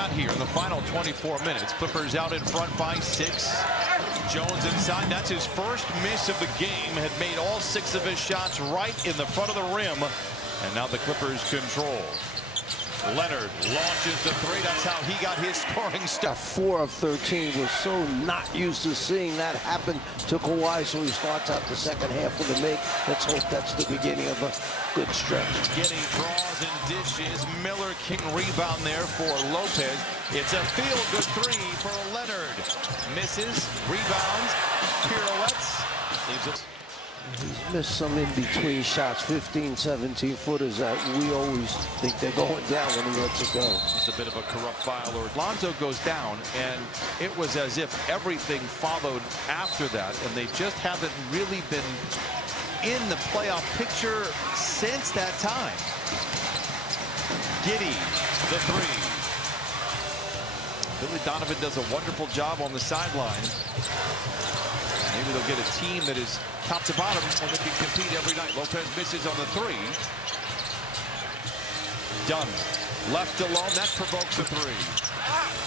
got here in the final 24 minutes. Clippers out in front by 6. Jones inside. That's his first miss of the game. Had made all 6 of his shots right in the front of the rim. And now the Clippers control. Leonard launches the 3. That's how he got his scoring stuff. 4 of 13. Was so not used to seeing that happen to Kawhi, so he starts out the second half with a make. Let's hope that's the beginning of a good stretch. Getting draws and dishes. Miller King rebound there for Lopez. It's a feel-good 3 for Leonard. Misses, rebounds, pirouettes. Leaves it. He's missed some in-between shots, 15, 17-footers that we always think they're going down when he lets it go. It's a bit of a corrupt foul. Lonzo goes down, and it was as if everything followed after that, and they just haven't really been in the playoff picture since that time. Giddey, the 3. Billy Donovan does a wonderful job on the sideline. Maybe they'll get a team that is top to bottom and they can compete every night. Lopez misses on the 3. Dunn left alone. That provokes a 3. A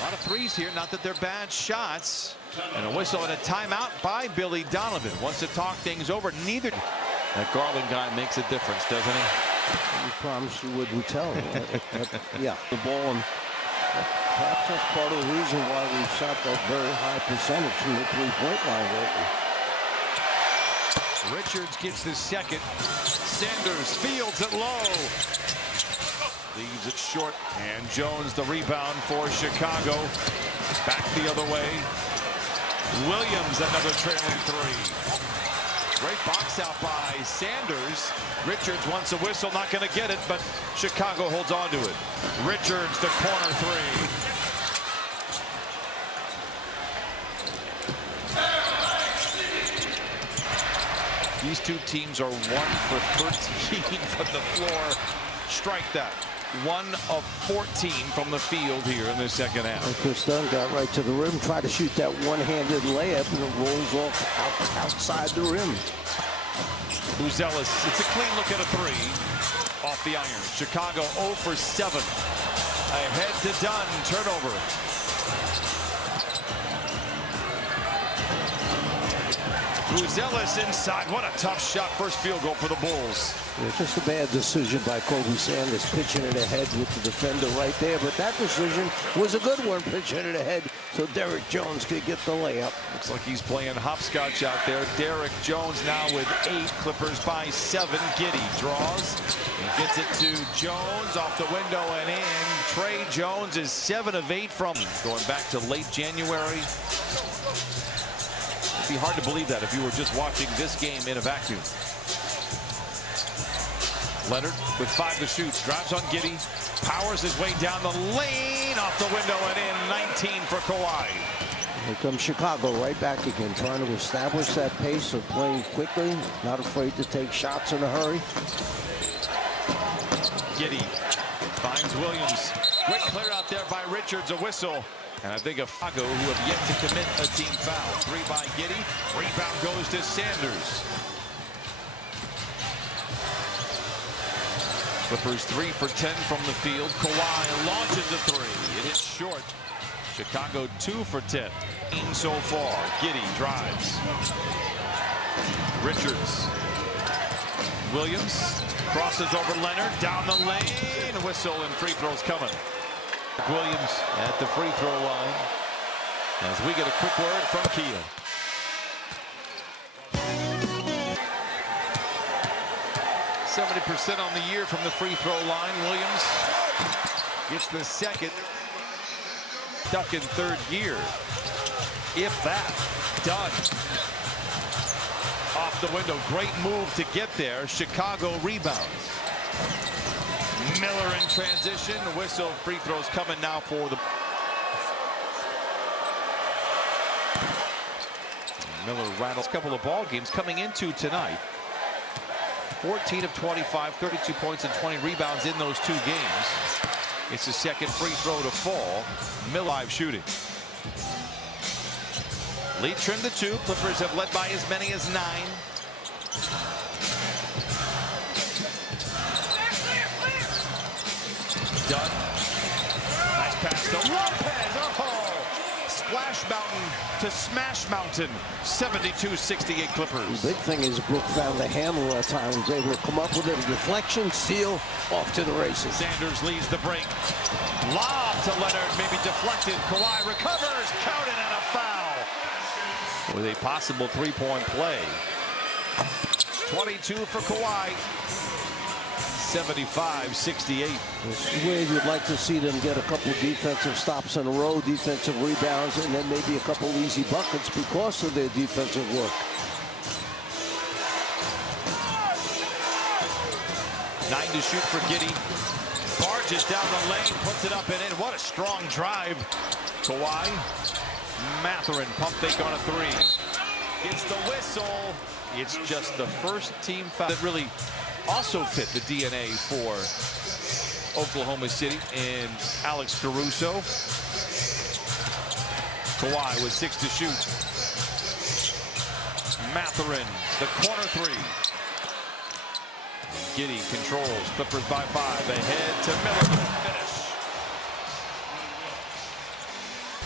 lot of 3s here. Not that they're bad shots. And a whistle and a timeout by Billy Donovan. Wants to talk things over. Neither. That Garland guy makes a difference, doesn't he? We promised you would. We tell him. Yeah, the ball, and perhaps that's part of the reason why we shot that very high percentage from the three-point line lately. Richards gets the second. Sanders fields it low. Leaves it short. And Jones the rebound for Chicago. Back the other way. Williams another trailing 3. Great box out by Sanders. Richards wants a whistle, not going to get it, but Chicago holds on to it. Richards the corner 3. These two teams are 1 for 13 from the floor. Strike that. 1 of 14 from the field here in the second half. And Chris Dunn got right to the rim, tried to shoot that one-handed layup, and it rolls off outside the rim. Buzelis, it's a clean look at a 3 off the iron. Chicago 0 for 7. Ahead to Dunn, turnover. Buzelis inside. What a tough shot. First field goal for the Bulls. Yeah, just a bad decision by Kobe Sanders, pitching it ahead with the defender right there. But that decision was a good one, pitching it ahead so Derrick Jones could get the layup. Looks like he's playing hopscotch out there. Derrick Jones now with 8. Clippers by 7. Giddey draws and gets it to Jones off the window and in. Trey Jones is 7 of 8 from going back to late January. It'd be hard to believe that if you were just watching this game in a vacuum. Leonard with 5 to shoot. Drives on Giddey. Powers his way down the lane. Off the window and in. 19 for Kawhi. Here comes Chicago right back again, trying to establish that pace of playing quickly. Not afraid to take shots in a hurry. Giddey finds Williams. Quick clear out there by Richards. A whistle. And I think of Chicago, who have yet to commit a team foul. 3 by Giddey. Rebound goes to Sanders. Clippers 3 for 10 from the field. Kawhi launches a 3. It hits short. Chicago 2 for 10. So far, Giddey drives. Richards. Williams crosses over Leonard. Down the lane. Whistle and free throws coming. Williams at the free throw line as we get a quick word from Kia. %70 on the year from the free throw line. Williams gets the second. Stuck in 3rd gear. If that. Done. Off the window. Great move to get there. Chicago rebounds. Miller in transition. Whistle. Free throws coming now for the Miller rattles a couple of ball games coming into tonight. 14 of 25, 32 points and 20 rebounds in those 2 games. It's the second free throw to fall. Miller live shooting. Lead trimmed to 2. Clippers have led by as many as 9. Dunn. Nice pass to Lopez. Oh! Splash Mountain to Smash Mountain. 72-68 Clippers. The big thing is Brook found the handle that time. Was able to come up with a deflection, steal, off to the races. Sanders leads the break. Lob to Leonard, maybe deflected. Kawhi recovers, counted, and a foul. With a possible three-point play. 22 for Kawhi. 75-68. Where you'd like to see them get a couple of defensive stops in a row, defensive rebounds, and then maybe a couple easy buckets because of their defensive work. 9 to shoot for Giddey. Barges down the lane, puts it up and in. What a strong drive. Kawhi. Mathurin, pump fake on a three. Gets the whistle. It's just the first team foul that really also fit the DNA for Oklahoma City and Alex Caruso. Kawhi with 6 to shoot. Mathurin, the corner three. Giddey controls, Clippers by 5, ahead to Miller for the finish.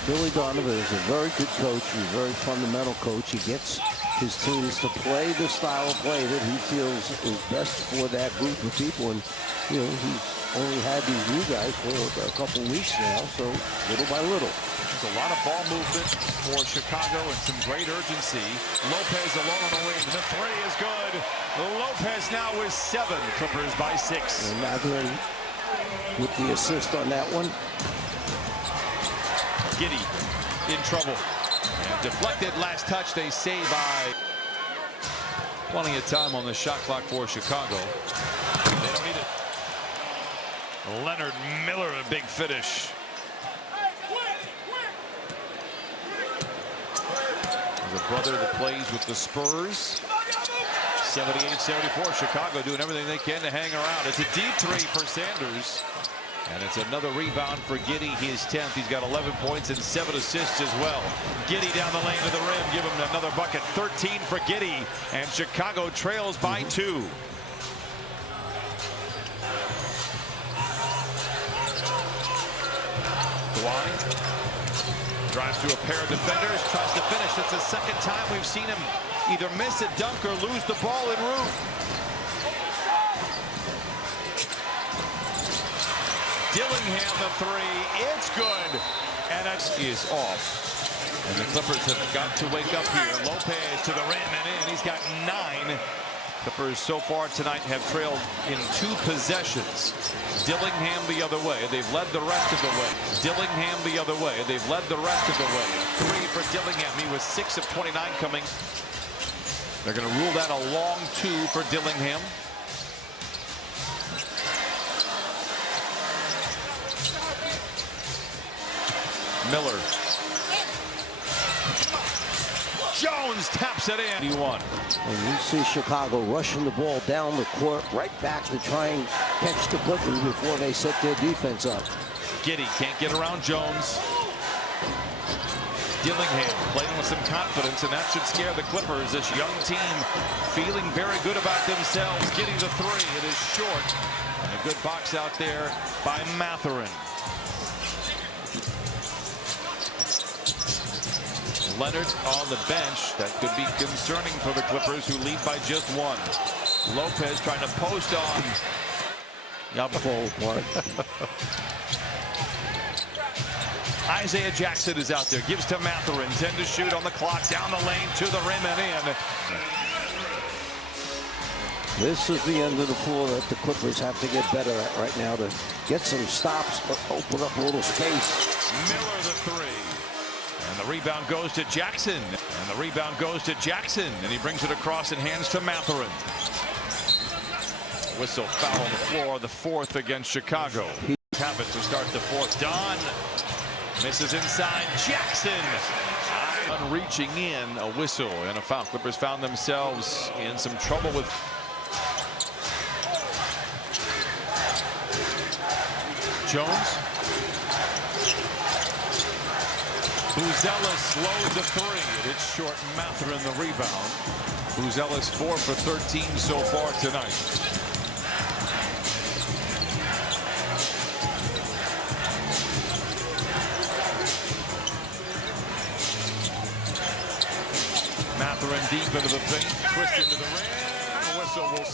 Billy Donovan is a very good coach. He's a very fundamental coach. He gets his teams to play the style of play that he feels is best for that group of people. And, you know, he's only had these new guys for a couple weeks now, so little by little. There's a lot of ball movement for Chicago and some great urgency. Lopez alone on the wing. The three is good. Lopez now with 7. Clippers by 6. And Mathurin with the assist on that one. Giddey in trouble. And deflected, last touch, they save by. Plenty of time on the shot clock for Chicago. They don't need it. Leonard Miller, a big finish. There's a brother that plays with the Spurs. 78-74, Chicago doing everything they can to hang around. It's a deep three for Sanders. And it's another rebound for Giddey, his 10th. He's got 11 points and 7 assists as well. Giddey down the lane to the rim, give him another bucket. 13 for Giddey, and Chicago trails by 2. Kawhi drives through a pair of defenders, tries to finish. It's the second time we've seen him either miss a dunk or lose the ball en route. Dillingham the three, it's good, and X is off. And the Clippers have got to wake up here. Lopez to the rim and in. He's got 9. Clippers so far tonight have trailed in 2 possessions. Dillingham the other way. They've led the rest of the way. Dillingham the other way. They've led the rest of the way. 3 for Dillingham. He was 6 of 29 coming. They're going to rule that a long 2 for Dillingham. Miller. Jones taps it in. And you see Chicago rushing the ball down the court right back to try and catch the Clippers before they set their defense up. Giddey can't get around Jones. Dillingham playing with some confidence, and that should scare the Clippers. This young team feeling very good about themselves. Giddey the three. It is short. And a good box out there by Mathurin. Leonard on the bench. That could be concerning for the Clippers, who lead by just 1. Lopez trying to post on. Isaiah Jackson is out there. Gives to Mathurin. 10 to shoot on the clock. Down the lane to the rim and in. This is the end of the floor that the Clippers have to get better at right now to get some stops, but open up a little space. Miller the three. And the rebound goes to Jackson. And the rebound goes to Jackson. And he brings it across and hands to Mathurin. Whistle, foul on the floor. The 4th against Chicago. Have it to start the 4th. Don misses inside. Jackson. Reaching in, a whistle and a foul. Clippers found themselves in some trouble with. Jones. Buzelis slows the 3. It's short. Mathurin the rebound. Buzelis 4 for 13 so far tonight. Mathurin deep into the paint, twist into the rim. The whistle will.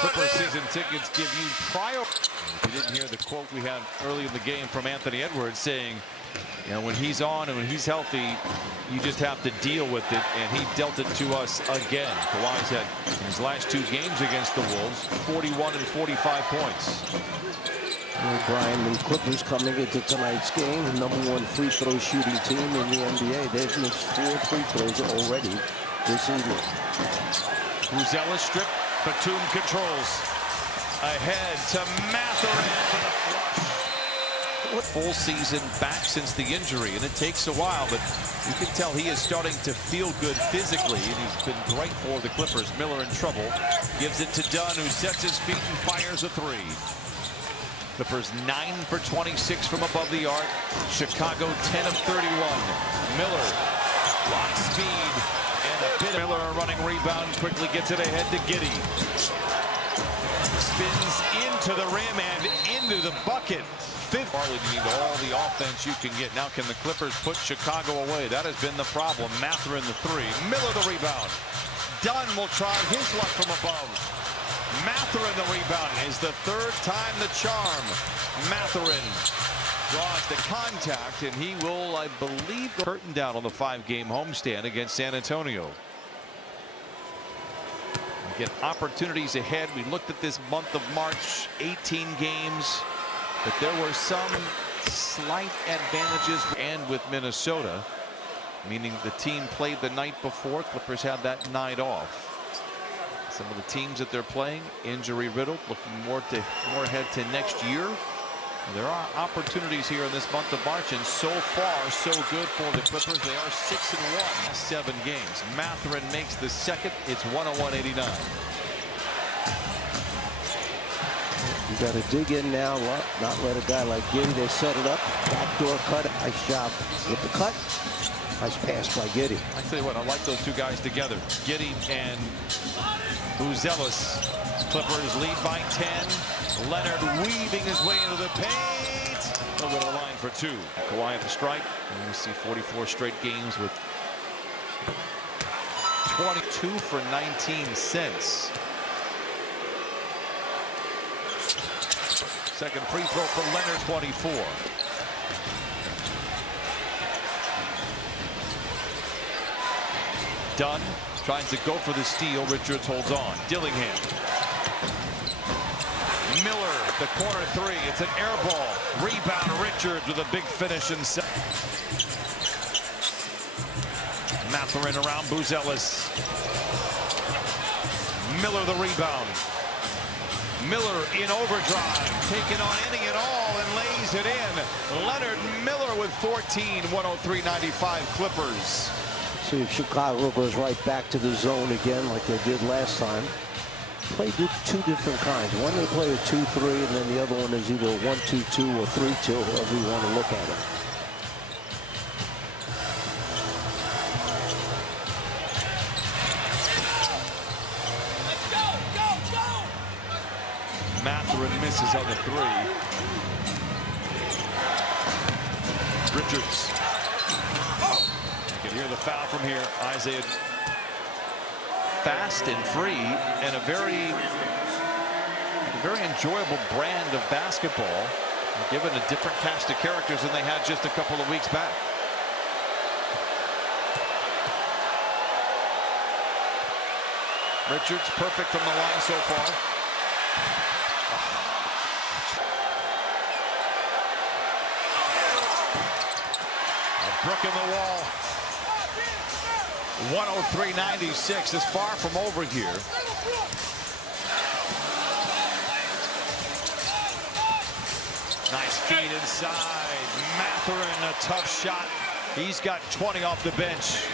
Clippers season tickets give you prior. If you didn't hear the quote we had early in the game from Anthony Edwards saying, you know, when he's on and when he's healthy, you just have to deal with it, and he dealt it to us again. Kawhi's had in his last 2 games against the Wolves 41 and 45 points. Well, Brian, the Clippers coming into tonight's game, the #1 free throw shooting team in the NBA. They've missed 4 free throws already this evening. Buzelis strip. Batum controls. Ahead to Mathurin for the flush. Full season back since the injury, and it takes a while, but you can tell he is starting to feel good physically, and he's been great for the Clippers. Miller in trouble. Gives it to Dunn, who sets his feet and fires a 3. Clippers 9 for 26 from above the arc. Chicago 10 of 31. Miller, lock speed, and a bit. Miller a running rebound, quickly gets it ahead to Giddey. Spins into the rim and into the bucket. Farley need all the offense you can get. Now can the Clippers put Chicago away? That has been the problem. Mathurin the 3. Miller the rebound. Dunn will try his luck from above. Mathurin the rebound is the 3rd time the charm. Mathurin draws the contact, and he will, I believe, curtain down on the 5-game homestand against San Antonio. Get opportunities ahead. We looked at this month of March, 18 games, but there were some slight advantages. And with Minnesota, meaning the team played the night before, Clippers had that night off. Some of the teams that they're playing injury riddled, looking more ahead to next year. There are opportunities here in this month of March, and so far so good for the Clippers. They are 6-1, 7 games. Mathurin makes the second. It's 101-89. You got to dig in now, not let a guy like Giddey. They set it up, backdoor cut. Nice job with the cut. Nice pass by Giddey. I tell you what, I like those 2 guys together. Giddey and Buzelis. Clippers lead by 10. Leonard weaving his way into the paint. He'll go to the line for 2. Kawhi at the strike. And we see 44 straight games with 22 for 19 cents. Second free throw for Leonard, 24. Dunn tries to go for the steal. Richards holds on. Dillingham. Miller, the corner 3. It's an air ball. Rebound Richards with a big finish inside. Mathurin around Buzelis. Miller the rebound. Miller in overdrive, taking on any and all and lays it in. Leonard Miller with 14, 103-95 Clippers. See if Chicago goes right back to the zone again like they did last time. Play 2 different kinds. One they play a 2-3, and then the other one is either 1-2-2 or 3-2, however you want to look at it. Mathurin misses on the 3. Richards. You can hear the foul from here. Isaiah. Fast and free, and a very enjoyable brand of basketball, given a different cast of characters than they had just a couple of weeks back. Richards perfect from the line so far. A brick in the wall. 103-96 is far from over here. Nice feed inside. Mathurin, a tough shot. He's got 20 off the bench.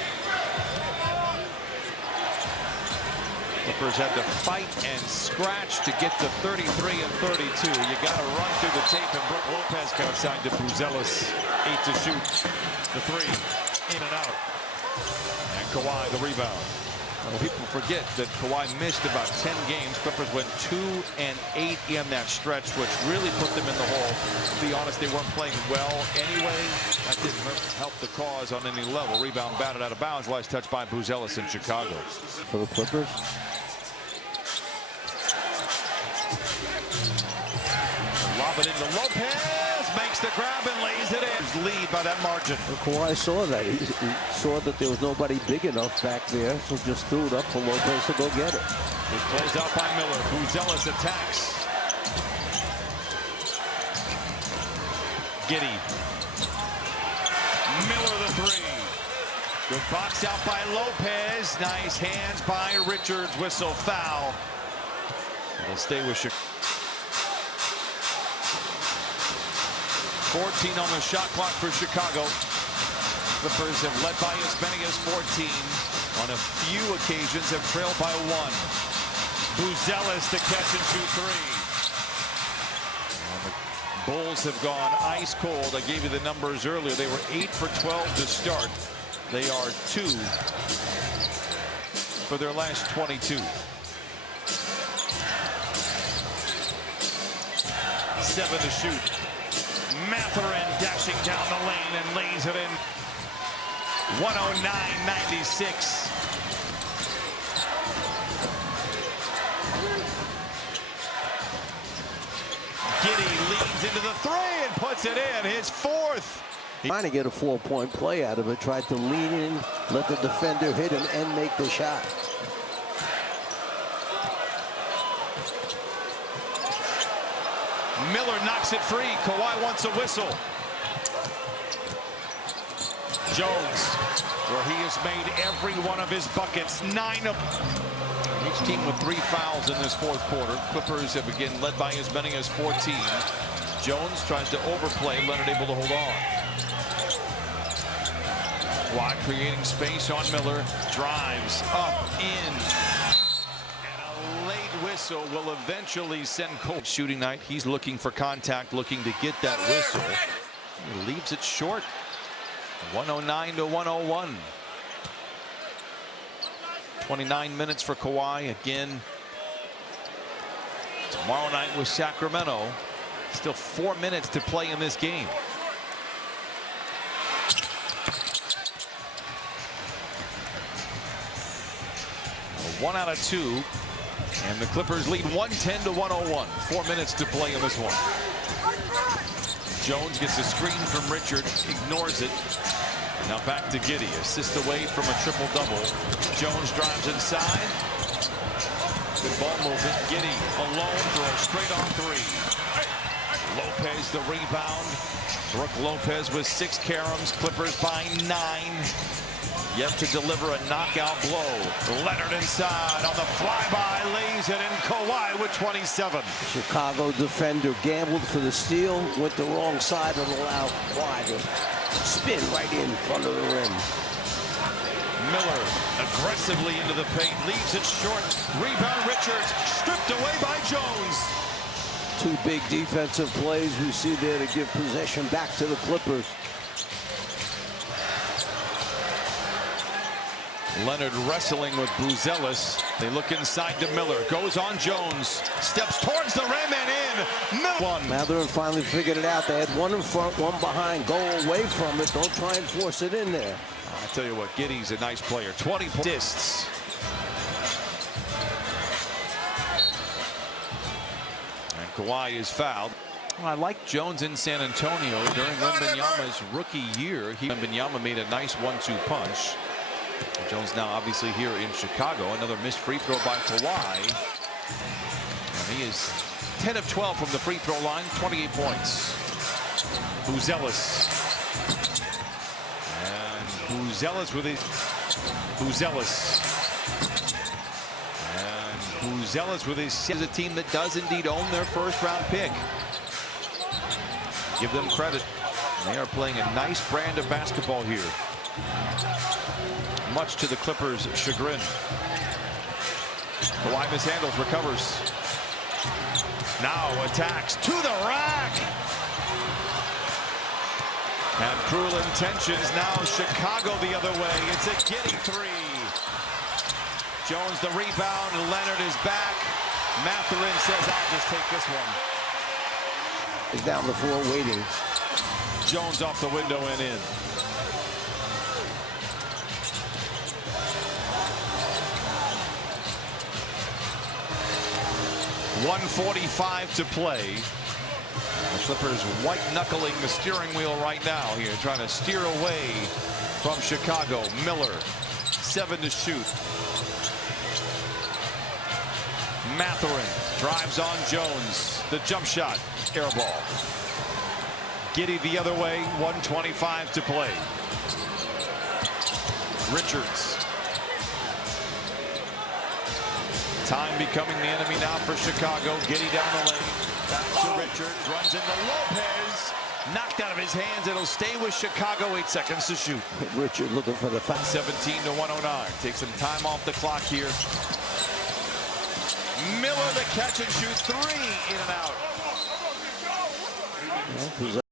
Clippers had to fight and scratch to get to 33 and 32. You got to run through the tape, and Brook Lopez got outside to Buzelis. 8 to shoot. The 3 in and out. And Kawhi the rebound. People forget that Kawhi missed about 10 games. Clippers went 2-8 in that stretch, which really put them in the hole. To be honest, they weren't playing well anyway. That didn't help the cause on any level. Rebound batted out of bounds. Last touch by Buzelis in Chicago. For the Clippers. Lob it into Lopez, makes the grab and lays it in. Lead by that margin. Well, Kawhi saw that. He saw that there was nobody big enough back there, so just threw it up for Lopez to go get it. It's closed out by Miller. Buzelis attacks. Giddey. Miller the three. Good box out by Lopez. Nice hands by Richards. Whistle foul. It'll stay with Chicago. 14 on the shot clock for Chicago. Clippers have led by as many as 14. On a few occasions have trailed by one. Buzelis the catch and shoot three. The Bulls have gone ice cold. I gave you the numbers earlier. They were 8 for 12 to start. They are 2 for their last 22. 7 to shoot. Mathurin dashing down the lane and lays it in. 109-96. Giddey leads into the three and puts it in. His fourth. Trying to get a 4-point play out of it. Tried to lean in, let the defender hit him, and make the shot. Miller knocks it free. Kawhi wants a whistle. Jones, where he has made every one of his buckets. 9 of each team with 3 fouls in this fourth quarter. Clippers have again led by as many as 14. Jones tries to overplay. Leonard able to hold on. Kawhi creating space on Miller. Drives up, in. Whistle will eventually send Cole. Shooting night. He's looking for contact, looking to get that whistle. He leaves it short. 109-101. 29 minutes for Kawhi. Again, tomorrow night with Sacramento. Still 4 minutes to play in this game. A 1 out of 2. And the Clippers lead 110-101. 4 minutes to play in this one. Jones gets a screen from Richard, ignores it. Now back to Giddey. Assist away from a triple-double. Jones drives inside. Good ball movement. Giddey alone for a straight-on three. Lopez the rebound. Brook Lopez with 6 caroms. Clippers by 9. Yet to deliver a knockout blow. Leonard inside on the flyby, lays it in. Kawhi with 27. Chicago defender gambled for the steal, went the wrong side and allowed Kawhi to spin right in front of the rim. Miller aggressively into the paint, leaves it short. Rebound Richards, stripped away by Jones. 2 big defensive plays we see there to give possession back to the Clippers. Leonard wrestling with Buzelis. They look inside to Miller. Goes on Jones. Steps towards the rim and in. Miller. Mathurin finally figured it out. They had one in front, one behind. Go away from it. Don't try and force it in there. I tell you what, Giddey's a nice player. 20 assists. And Kawhi is fouled. Well, I like Jones in San Antonio during Wembanyama's rookie year. Wembanyama made a nice 1-2 punch. Jones now obviously here in Chicago. Another missed free throw by Kawhi. And he is 10 of 12 from the free throw line, 28 points. Buzelis. And Buzelis with his And Buzelis with his is a team that does indeed own their first round pick. Give them credit. They are playing a nice brand of basketball here. Much to the Clippers' chagrin. Kawhi mishandles, recovers. Now attacks to the rack. And cruel intentions. Now Chicago the other way. It's a Giddey three. Jones the rebound. Leonard is back. Mathurin says, I'll just take this one. He's down the floor waiting. Jones off the window and in. .145 to play. The Clippers white-knuckling the steering wheel right now here, trying to steer away from Chicago. Miller, 7 to shoot. Mathurin drives on Jones. The jump shot, air ball. Giddey the other way, 1:25 to play. Richards. Time becoming the enemy now for Chicago. Giddey down the lane. Back to Richards. Runs into Lopez. Knocked out of his hands. It'll stay with Chicago. 8 seconds to shoot. Richard looking for the foul. 17 to 109. Take some time off the clock here. Miller the catch and shoot 3 in and out. Well,